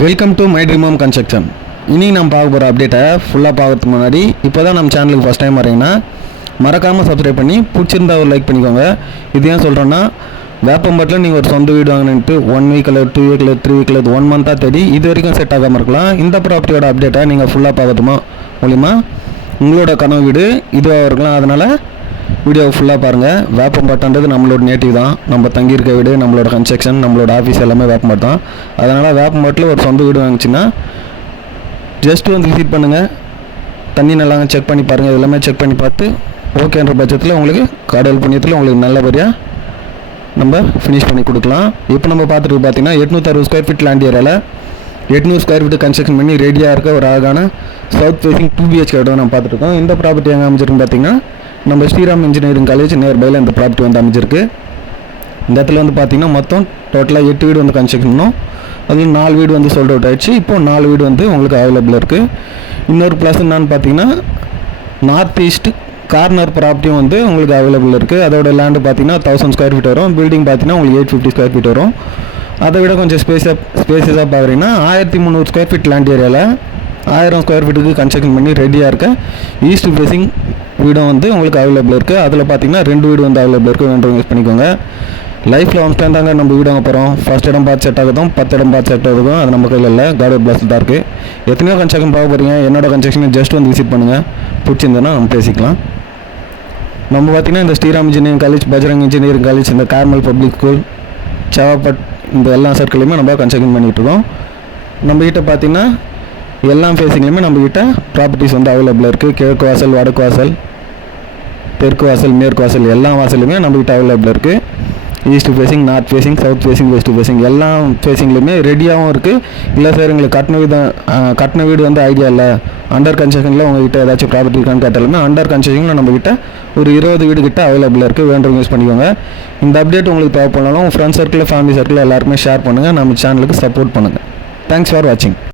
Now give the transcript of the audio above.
Welcome to my dream home construction. இன்றைக்கி நம்ம பார்க்க போகிற அப்டேட்டை ஃபுல்லாக பார்க்கறதுக்கு முன்னாடி இப்போ தான் நம்ம சேனலுக்கு ஃபஸ்ட் டைம் வரீங்கன்னா மறக்காமல் சப்ஸ்கிரைப் பண்ணி பிடிச்சிருந்தா ஒரு லைக் பண்ணிக்கோங்க. இது ஏன் சொல்கிறேன்னா, வேப்பம்பட்டில் நீங்கள் ஒரு சொந்த வீடு வாங்கினு 1 வீக் இல்லை 2 வீக் இல்லை 3 வீக் இல்லை 1 மந்த்தாக தேடி இது வரைக்கும் செட் ஆகாமல் இருக்கலாம். இந்த ப்ராப்பர்ட்டியோட அப்டேட்டை நீங்கள் ஃபுல்லாக பார்க்கறதுமா மூலிமா உங்களோட கனவு வீடு இதுவாக இருக்கலாம். அதனால் வீடியோவை ஃபுல்லாக பாருங்கள். வேப்பம்பட்டுன்றது நம்மளோட நேட்டிவ் தான். நம்ம தங்கியிருக்க வீடு, நம்மளோட கன்ஸ்ட்ரக்ஷன், நம்மளோட ஆஃபீஸ் எல்லாமே வேப்பம்பட்டு தான். அதனால் வேப்பம்பட்டில் ஒரு சொந்த வீடு வாங்கிச்சின்னா ஜஸ்ட்டு வந்து விசிட் பண்ணுங்கள். தண்ணி நல்லா செக் பண்ணி பாருங்கள். எல்லாமே செக் பண்ணி பார்த்து ஓகேன்ற பட்சத்தில் உங்களுக்கு கடவுள் புண்ணியத்தில் உங்களுக்கு நல்லபடியாக நம்ம ஃபினிஷ் பண்ணி கொடுக்கலாம். இப்போ நம்ம பார்த்துட்டு பார்த்தீங்கன்னா 860 ஸ்கொயர் ஃபீட் லேண்ட் ஏரியாவில் 800 ஸ்கொயர் ஃபீட்டு கன்ஸ்ட்ரக்ஷன் பண்ணி ரெடியாக இருக்க ஒரு அழகான சவுத் ஃபேஸிங் 2 BHK நம்ம பார்த்துருக்கோம். இந்த ப்ராப்பர்ட்டி எங்கே அமைச்சிருக்குன்னு பார்த்தீங்கன்னா நம்ம ஸ்ரீராம் இன்ஜினியரிங் காலேஜ் நியர்பையில் இந்த ப்ராப்பர்ட்டி வந்து அமைச்சிருக்கு. இந்த இடத்துல வந்து பார்த்திங்கன்னா மொத்தம் டோட்டலாக 8 வீடு வந்து கன்ஸ்ட்ரக்ஷன் பண்ணோம். அதில் 4 வீடு வந்து சோல்ட் அவுட் ஆகிடுச்சு. இப்போது 4 வீடு வந்து உங்களுக்கு அவைலபிள் இருக்குது. இன்னொரு ப்ளஸ் என்னான்னு பார்த்தீங்கன்னா நார்த் ஈஸ்ட் கார்னர் ப்ராப்பர்ட்டியும் வந்து உங்களுக்கு அவைலபிள் இருக்குது. அதோட லேண்டு பார்த்தீங்கன்னா 1000 ஸ்கொயர் ஃபீட் வரும். பில்டிங் பார்த்தீங்கன்னா உங்களுக்கு 850 ஸ்கொயர் ஃபீட் வரும். அதை விட கொஞ்சம் ஸ்பேஸஸாக பார்க்குறீங்கன்னா 1300 ஸ்கொயர் ஃபீட் லேண்ட் ஏரியாவில் 1000 ஸ்கொயர் ஃபீட்டுக்கு கன்ஸ்ட்ரக்ஷன் பண்ணி ரெடியாக இருக்க ஈஸ்ட் ஃபேஸிங் வீடும் வந்து உங்களுக்கு அவைலபிள் இருக்குது. அதில் பார்த்தீங்கன்னா 2 வீடு வந்து அவைலபிள் இருக்குது. வேணும் யூஸ் பண்ணிக்கோங்க. லைஃப்பில் ஒன் டைம் தாங்க நம்ம வீடு வாங்க போகிறோம். ஃபஸ்ட் இடம் பார்த்து செட் ஆகுதும் 10 இடம் பார்த்து செட் ஆகுதும் அது நம்ம கையில் இல்லை. கார்டு பிளஸ் தான் இருக்குது. எத்தனையோ கன்ஸ்ட்ரக்ஷன் பார்க்க போகிறீங்க. என்னோட கன்ஸ்ட்ரக்ஷனை ஜஸ்ட் வந்து விசிட் பண்ணுங்கள். பிடிச்சிருந்தேன்னா நம்ம பேசிக்கலாம். நம்ம பார்த்திங்கன்னா இந்த Sriram engineering college, Bajrang engineering college, இந்த கார்மல் பப்ளிக் ஸ்கூல், செவாப்பட், இந்த எல்லா சர்க்கிளையுமே நம்ம கன்ஸ்ட்ரக்ஷன் பண்ணிகிட்ருக்கோம். நம்மக்கிட்ட பார்த்திங்கன்னா எல்லா ஃபேஸிங்லையுமே நம்மக்கிட்ட ப்ராப்பர்ட்டிஸ் வந்து அவைலபிளாக இருக்குது. கிழக்கு வாசல், வடக்கு வாசல், தெற்கு வாசல், மேற்கு வாசல் எல்லா வாசலுமே நம்மக்கிட்ட அவைலபிளாக இருக்குது. East facing, north facing, south facing, west facing எல்லா ஃபேஸிங்லையுமே ரெடியாகவும் இருக்குது. இல்லை சார் எங்களுக்கு கட்டின வீடு வந்து ஐடியா இல்லை, அண்டர் கன்ஸ்ட்ரக்ஷனில் உங்கள்கிட்ட ஏதாச்சும் ப்ராப்பர்ட்டி இருக்கான்னு கேட்டாலுமே அண்டர் கன்ஸ்ட்ரக்ஷனில் நம்மக்கிட்ட ஒரு 20 வீடு கிட்ட அவைலபிளாக இருக்குது. வேண்டவங்க யூஸ் பண்ணிக்கோங்க. இந்த அப்டேட் உங்களுக்கு தேவைப்படலாம். உங்கள் ஃப்ரெண்ட்ஸ் சர்க்கிள், ஃபேமிலி சர்க்கிள் எல்லாருமே ஷேர் பண்ணுங்கள். நம்ம சேனலுக்கு சப்போர்ட் பண்ணுங்கள். தேங்க்ஸ் ஃபார் வாட்சிங்.